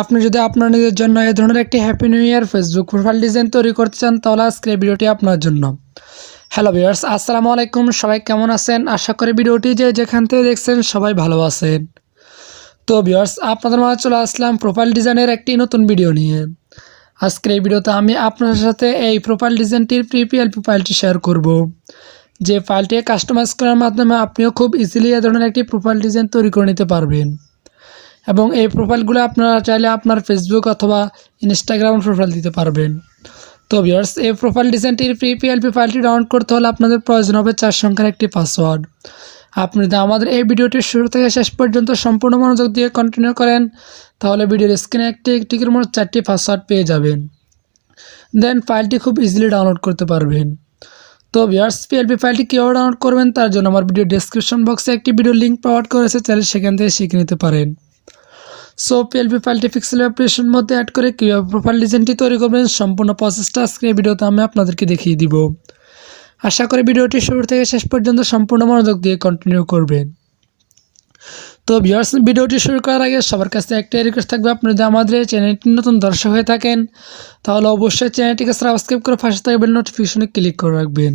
আপনি যদি আপনার নিজের জন্য এ ধরনের একটি happy new year Facebook profile design তৈরি করতে চান, তাহলে আজকের ভিডিওটি আপনার জন্য। হ্যালো ভিউয়ার্স আসসালামু আলাইকুম। সবাই কেমন আছেন? আশা করি ভিডিওটি যে যেখান থেকে দেখছেন সবাই ভালো আছেন। তো ভিউয়ার্স আপনাদের মাঝে চলে আসলাম প্রোফাইল ডিজাইনের একটি নতুন ভিডিও নিয়ে। আজকের এই ভিডিওতে আমি আপনার সাথে এই প্রোফাইল ডিজাইনটির প্রিপিএলপি ফাইলটি শেয়ার করব। যে ফাইলটি কাস্টমাইজ করার মাধ্যমে আপনিও খুব ইজিলি এ ধরনের একটি প্রোফাইল ডিজাইন তৈরি করে নিতে পারবেন। এবং এই প্রোফাইলগুলো আপনারা চাইলে আপনার ফেসবুক অথবা ইনস্টাগ্রাম প্রোফাইল দিতে পারবেন। তো ভিউয়ার্স এই প্রোফাইল ডিজাইনটির ফ্রি পিএলপি ফাইলটি ডাউনলোড করতে হলে আপনাদের প্রয়োজন হবে চার সংখ্যার একটি পাসওয়ার্ড আপনি যদি আমাদের এই ভিডিওটি শুরু থেকে শেষ পর্যন্ত সম্পূর্ণ মনোযোগ দিয়ে কন্টিনিউ করেন, তাহলে ভিডিওর স্ক্রিনে একটি একটির মোট চারটি পাসওয়ার্ড পেয়ে যাবেন। দেন ফাইলটি খুব ইজিলি ডাউনলোড করতে পারবেন। তো ভিউয়ার্স পিএলপি ফাইলটি কীভাবে ডাউনলোড করবেন, তার জন্য আমার ভিডিও ডেসক্রিপশন বক্সে একটি ভিডিও লিঙ্ক প্রোভাইড করেছে চাইলে সেখান থেকে শিখে নিতে পারেন। সো পিএলপি ফাইলটি পিক্সেল অ্যাপ্লিকেশন মধ্যে অ্যাড করে কীভাবে প্রোফাইল ডিজাইনটি তৈরি করবেন। সম্পূর্ণ প্রসেসটা আজকে ভিডিওতে আমি আপনাদেরকে দেখিয়ে দিব। আশা করি ভিডিওটি শুরু থেকে শেষ পর্যন্ত সম্পূর্ণ মনোযোগ দিয়ে কন্টিনিউ করবেন। তো ভিউয়ার্স ভিডিওটি শুরু করার আগে সবার কাছে একটাই রিকোয়েস্ট থাকবে, আপনি যদি আমাদের চ্যানেলটি নতুন দর্শক হয়ে থাকেন, তাহলে অবশ্যই চ্যানেলটিকে সাবস্ক্রাইব করে পাশে থাকবেন নোটিফিকেশনে ক্লিক করে রাখবেন।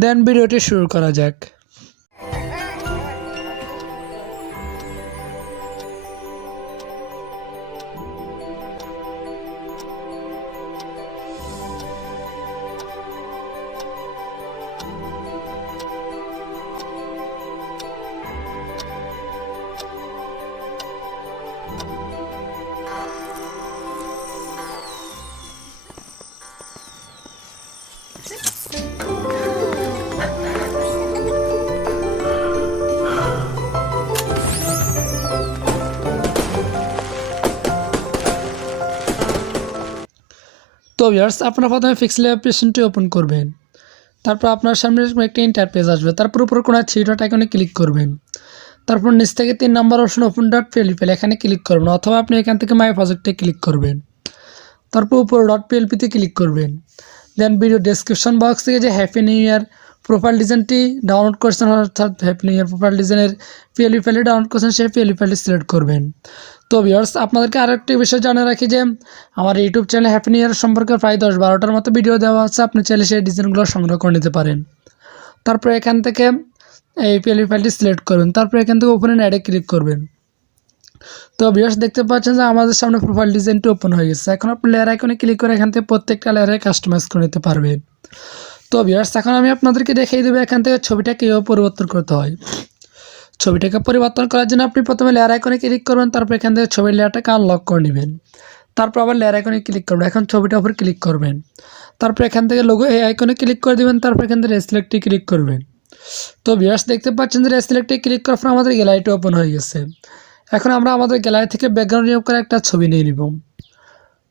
দেন ভিডিওটি শুরু করা যাক। তো ইয়ার্স আপনার প্রথমে পিক্সেল অ্যাপ্লিকেশনটি ওপেন করবেন। তারপর আপনার সামনে একটা ইন্টারপেজ আসবে। তারপর উপর কোনো থ্রি ডট আইকনে ক্লিক করবেন। তারপর নিচ থেকে তিন number option open dot PLP এখানে ক্লিক করবেন, অথবা আপনি এখান থেকে মাই প্রজেক্টে ক্লিক করবেন। তারপর উপর ডট পিএলপিতে ক্লিক করবেন। দেন ভিডিও ডেসক্রিপশন বক্স থেকে যে হ্যাপি নিউ ইয়ার প্রোফাইল ডিজাইনটি ডাউনলোড করছেন, অর্থাৎ হ্যাপি নিউ ইয়ার প্রোফাইল ডিজাইনের পিএলপি ফাইলটি ডাউনলোড করছেন, সেই পিএলপি ফাইলটি সিলেক্ট করবেন। তো ভিউয়ার্স আপনাদেরকে আরও একটি বিষয় জানিয়ে রাখি যে, আমার YouTube channel happy new year সম্পর্কে প্রায় দশ বারোটার মতো ভিডিও দেওয়া আছে, আপনি চাইলে সেই ডিজাইনগুলো সংগ্রহ করে নিতে পারেন। তারপর এখান থেকে এই পিএলপি ফাইলটি সিলেক্ট করবেন তারপর এখান থেকে ওপেন অ্যাডে ক্লিক করবেন। তো ভিউয়ার্স দেখতে পাচ্ছেন যে আমাদের সামনে প্রোফাইল ডিজাইনটি ওপেন হয়ে গেছে। এখন আপনি লেয়ার আইকনে ক্লিক করে এখান থেকে প্রত্যেকটা লেয়ারে কাস্টমাইজ করে নিতে পারবেন। তো ভিউয়ার্স এখন আমি আপনাদেরকে দেখিয়ে দেবো এখান থেকে ছবিটা কীভাবে পরিবর্তন করতে হয়। ছবিটাকে পরিবর্তন করার জন্য আপনি প্রথমে লেয়ার আইকনে ক্লিক করবেন, তারপর এখান থেকে ছবির লেয়ারটাকে আনলক করে নেবেন। তারপর আবার লেয়ার আইকনে ক্লিক করবেন, এখন ছবিটার উপর ক্লিক করবেন। তারপর এখান থেকে লোগো এই আইকনে ক্লিক করে দেবেন, তারপর এখান থেকে রেসিলেক্টে ক্লিক করবেন। তো ভিউয়ার্স দেখতে পাচ্ছেন যে রেসিলেক্টে ক্লিক করার পর আমাদের গ্যালারিটি ওপেন হয়ে গেছে। এখন আমরা আমাদের গ্যালারি থেকে ব্যাকগ্রাউন্ড রিমুভ করে একটা ছবি নিয়ে নিব।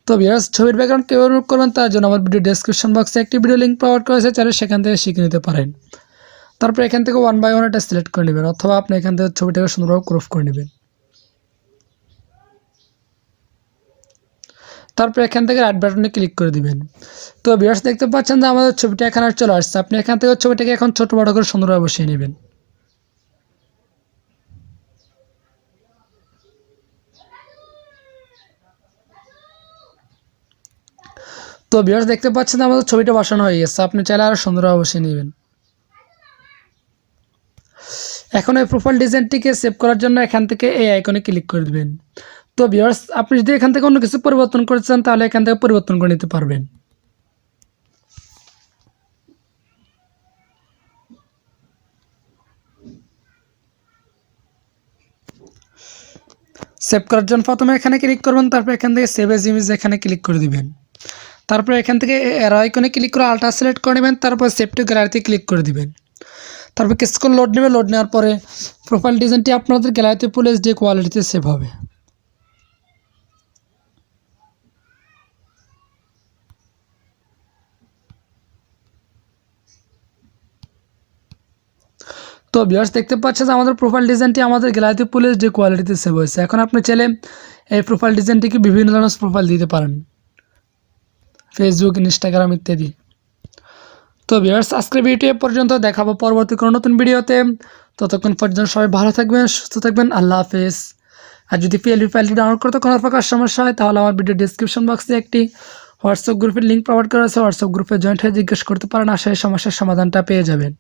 তো ভিউয়ার্স ছবির ব্যাকগ্রাউন্ড কীভাবে রিমুভ করবেন, তার জন্য আমার ভিডিও ডেসক্রিপশন বক্সে একটি ভিডিও লিঙ্ক প্রোভাইড করেছে চাইলে সেখান থেকে শিখে নিতে পারেন। তারপর এখান থেকে ওয়ান বাই ওয়ান এটা সিলেক্ট করে নেবেন, অথবা আপনি এখান থেকে ছবিটাকে সুন্দরভাবে ক্রপ করে নেবেন। তারপর এখান থেকে রাইট বাটনে ক্লিক করে দিবেন। তো ভিউয়ার্স দেখতে পাচ্ছেন যে আমাদের ছবিটা এখানে চলে আসছে, আপনি এখান থেকে ছবিটাকে এখন ছোটো বড়ো করে সুন্দরভাবে বসিয়ে নেবেন। তো ভিউয়ার্স দেখতে পাচ্ছেন আমাদের ছবিটা বসানো হয়ে গেছে, আপনি চাইলে আরও সুন্দর অবশ্যই নেবেন। এখন এই প্রোফাইল ডিজাইনটিকে সেভ করার জন্য এখান থেকে এই আইকনে ক্লিক করে দেবেন। তো ভিউয়ার্স আপনি যদি এখান থেকে অন্য কিছু পরিবর্তন করতে চান, তাহলে এখান থেকে পরিবর্তন করে নিতে পারবেন। সেভ করার জন্য প্রথমে এখানে ক্লিক করবেন, তারপর এখান থেকে সেভ এজ ইমেজ এখানে ক্লিক করে দিবেন। তারপর এখান থেকে এর আইকনে ক্লিক করে আলট্রা সিলেক্ট করে নেবেন, তারপর সেভ টু গ্যালারিতে ক্লিক করে দিবেন। তারপর কিছুক্ষণ লোড নেবে লোড নেওয়ার পরে প্রোফাইল ডিজাইনটি আপনাদের গ্যালারিতে ফুল এইচডি কোয়ালিটিতে সেভ হবে। তো ভিউয়ার্স দেখতে পাচ্ছেন যে আমাদের প্রোফাইল ডিজাইনটি আমাদের গ্যালারিতে ফুল এইচডি কোয়ালিটিতে সেভ হয়েছে। এখন আপনি চাইলে এই প্রোফাইল ডিজাইনটিকে বিভিন্ন ধরনের প্রোফাইল দিতে পারেন। ফেসবুক ইনস্টাগ্রাম ইত্যাদি। তো ভিউয়ার্স আজকের ভিডিও এ পর্যন্ত দেখাবো পরবর্তী কোনো নতুন ভিডিওতে ততক্ষণ পর্যন্ত সবাই ভালো থাকবেন, সুস্থ থাকবেন, আল্লাহ হাফেজ। আর যদি পিএলপি ফাইলটি ডাউনলোড করতে কোনো প্রকার সমস্যা হয়, তাহলে আমার ভিডিও ডিসক্রিপশন বক্সে একটি হোয়াটসঅ্যাপ গ্রুপের লিঙ্ক প্রোভাইড করা আছে। হোয়াটসঅ্যাপ গ্রুপে জয়েন্ট হয়ে জিজ্ঞেস করতে পারেন, আশা সেই সমস্যার সমাধানটা পেয়ে যাবেন।